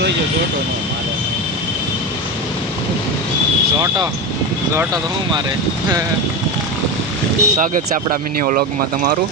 જોઈજો જોટો નો મારે જોટો જોટો તો હું મારે સ્વાગત છે આપણા મિની વ્લોગમાં તમારું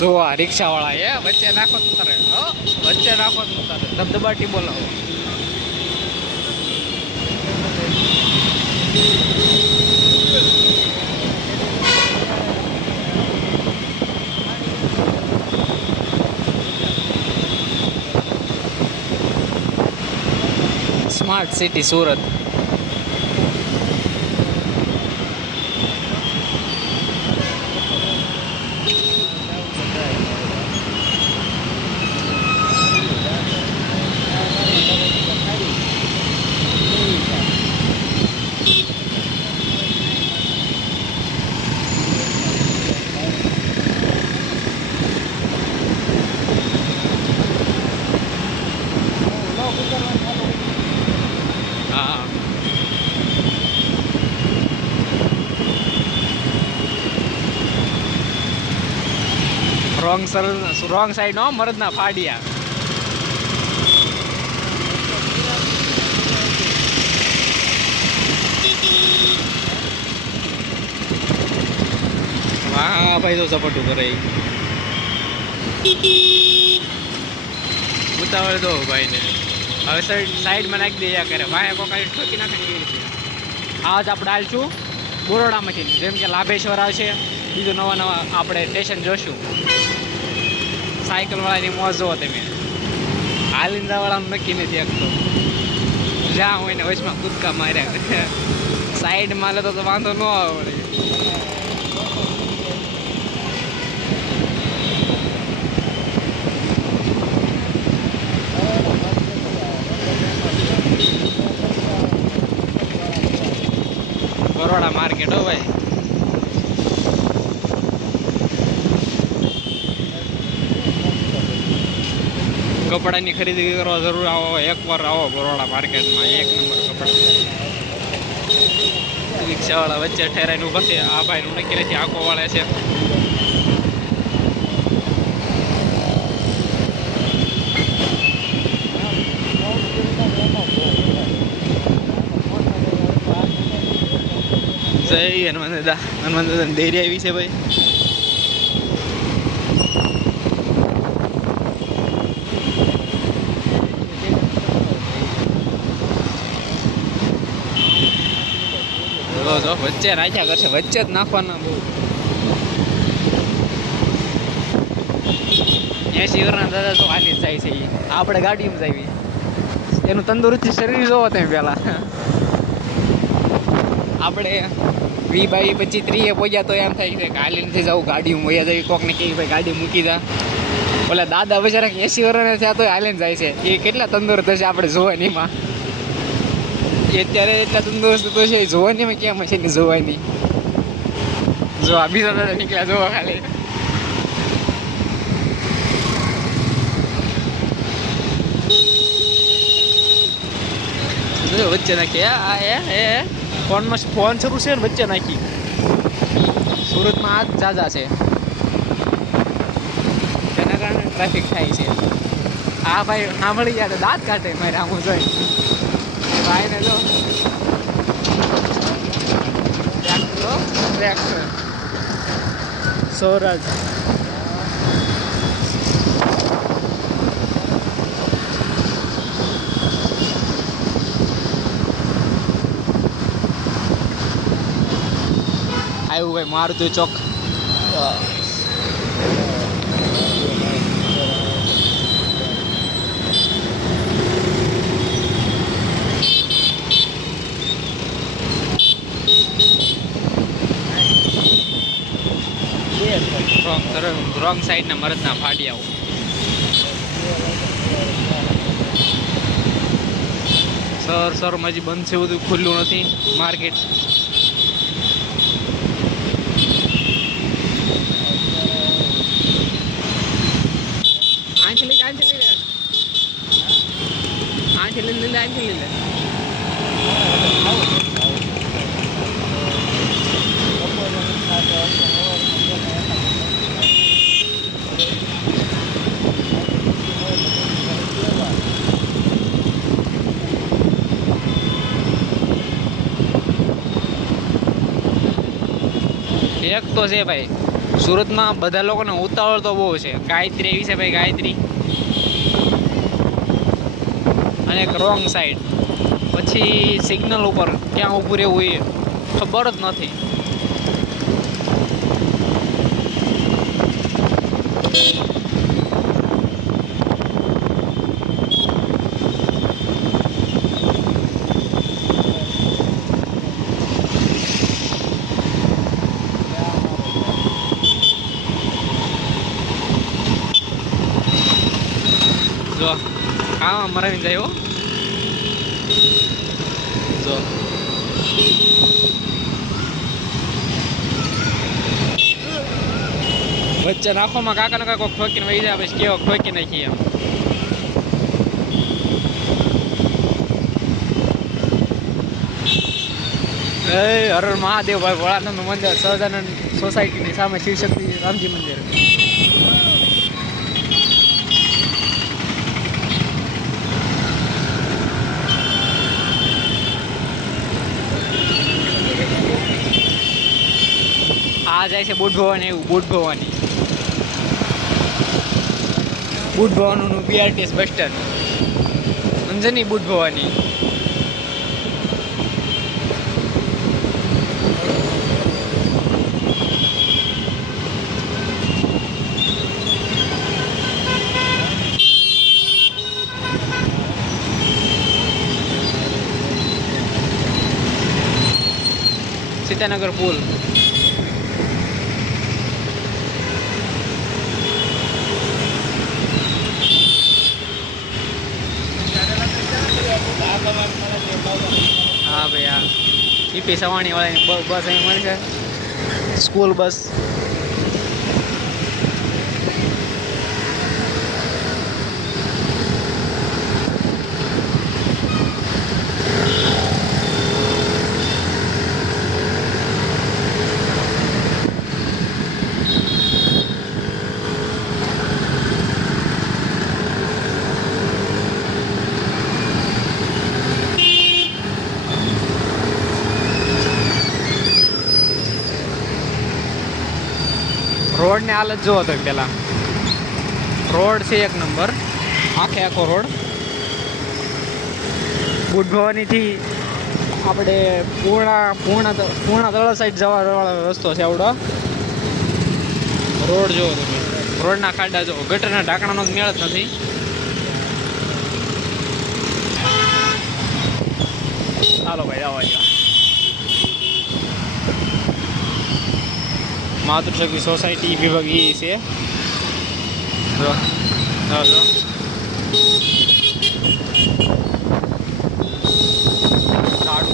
જો આ રિક્ષા વાળા એ વચ્ચે નાખો તો તારે વચ્ચે નાખો તો તારે ધબધબાટી બોલાવો smart city Surat wrong side નો મરદના ફાડિયા વાહ ભાઈ તો સપોર્ટ કરે ઉતાવળ દો ભાઈ ને હવે સાઈડમાં નાખી દે કરે વાહ કોકાઈ ઠોકી નાખે આજ આપણે હાલશું બરોડામાંથી જેમ કે લાભેશ્વર આવશે બીજું નવા આપણે સ્ટેશન જોશું સાયકલ વાળાની મોજ જોવો તમે હાલીંદા વાળાનું નક્કી નથી એકતો જ્યાં હોય ને વચમાં કૂદકા માર્યા સાઈડમાં લેતો તો વાંધો ન આવે બરોડા માર્કેટ હો ભાઈ કપડાની ખરીદી કરવા જરૂર આવો એકવાર આવો બરોડા માર્કેટમાં એક નંબર કપડા રિક્ષાવાળા વચ્ચે ઠેરાઈને ઊભા છે આ ભાઈનું નક્કી નથી આંખો વાળે છે જય હનુમાન દાદા ડેરી આવી છે ભાઈ વચ્ચે રાખ્યા કરશે વચ્ચે જ નાખવાના બહુ 80 વર્ષના દાદા તો હાલી જાય છે આપણે ગાડીમાં જઈએ એનું તંદુરસ્તી શરીર જોવો તમે પેલા આપણે 20-25-30 પહોંચ્યા તો એમ થાય છે કે હાલી નથી જવું ગાડીમાં વયા જવી કોકને કે ભાઈ ગાડી મૂકી દા ઓલા દાદા બચારા 80 વર્ષના થયા તો હાલીને જાય છે એ કેટલા તંદુરસ્ત હશે આપણે જોવાની માં અત્યારે એટલા તંદુરસ્ત તો છે જોવાની માં કેમ હશે કે જોવાની જો આ બીજા દાદા નીકળ્યા જોવા ખાલી વચ્ચે નાખી ફોનમાં ફોન શરૂ છે ને વચ્ચે નાખી સુરતમાં આ જ જાજા છે તેના કારણે ટ્રાફિક થાય છે આ ભાઈ સાંભળી ગયા તો દાંત કાઢે મારે આમ જોઈ ભાઈ ને જો ટ્રેક્ટર સ્વરાજ આવ્યું ભાઈ મારુતિ ચોક રોંગ સાઈડના મરદના ફાડિયાઓ સરમાં હજી બંધ છે બધું ખુલ્લું નથી માર્કેટ એક તો છે ભાઈ, સુરતમાં બધા લોકોને ઉતાવળ તો બહુ છે. ગાયત્રી એવી છે ભાઈ, ગાયત્રી અને એક રોંગ સાઈડ, પછી સિગ્નલ ઉપર ક્યાં ઊભું રહેવું એ ખબર જ નથી. જો આમાં મરાવી જાય હો. જો વચ્ચે નાખોમાં કાકા ને કાકો ઠોકીને વહી જાય, પછી કેવો ઠોકી નાખી એમ. હર મહાદેવ ભાઈ, ભોળાનાથનું મંદિર, સહજાનંદ સોસાયટીની સામે શિવશક્તિ રામજી મંદિર. આ જાય છે બુટ ભવાની, એવું બુટ ભવાની, બુટ ભવાનું BRTS bus stand, Anjani Boot Bhavani. Sitanagar પુલ. હા ભાઈ, હા EP સવાણી વાળાની બસ અહીં મળી છે, સ્કૂલ બસ. રોડ ની હાલત જોવો તો પેલા, રોડ છે એક નંબર, આખે આખો રોડ. બુટ ભવાની થી આપણે પૂર્ણા તળા સાઈડ જવા વાળો રસ્તો છે આવડો. રોડ જોવો તમે, રોડના ખાડા જોવો, ગટરના ઢાંકણાનો મેળ જ નથી. ચાલો ભાઈ, આવવા જાઓ. માતૃશક્તિ સોસાયટી વિભાગ એ છે. જો ઝાડું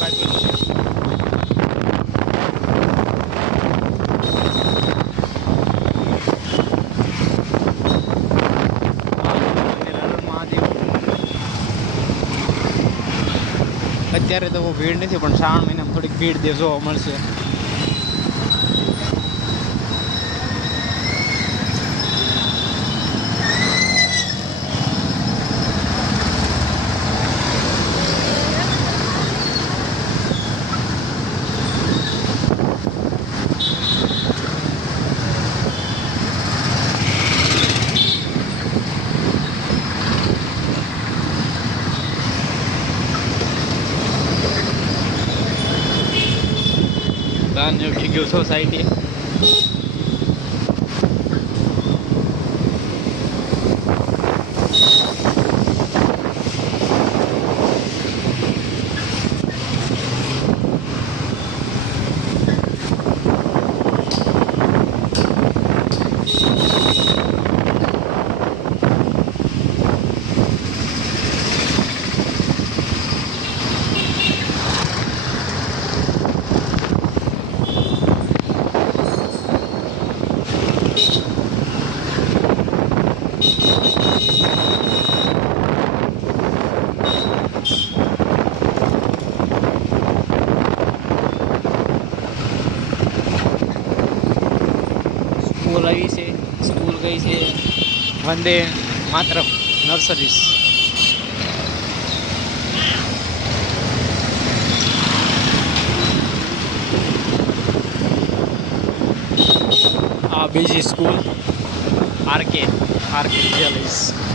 કાપેલું છે. અત્યારે તો બહુ ભીડ નથી, પણ શ્રાવણ મહિનામાં થોડીક ભીડ જોવા મળશે. સોસાયટી સ્કૂલ આવી છે, સ્કૂલ ગઈ છે વંદે માતરમ નર્સરીઝ. બીજી સ્કૂલ આરકે વિદ્યાલય.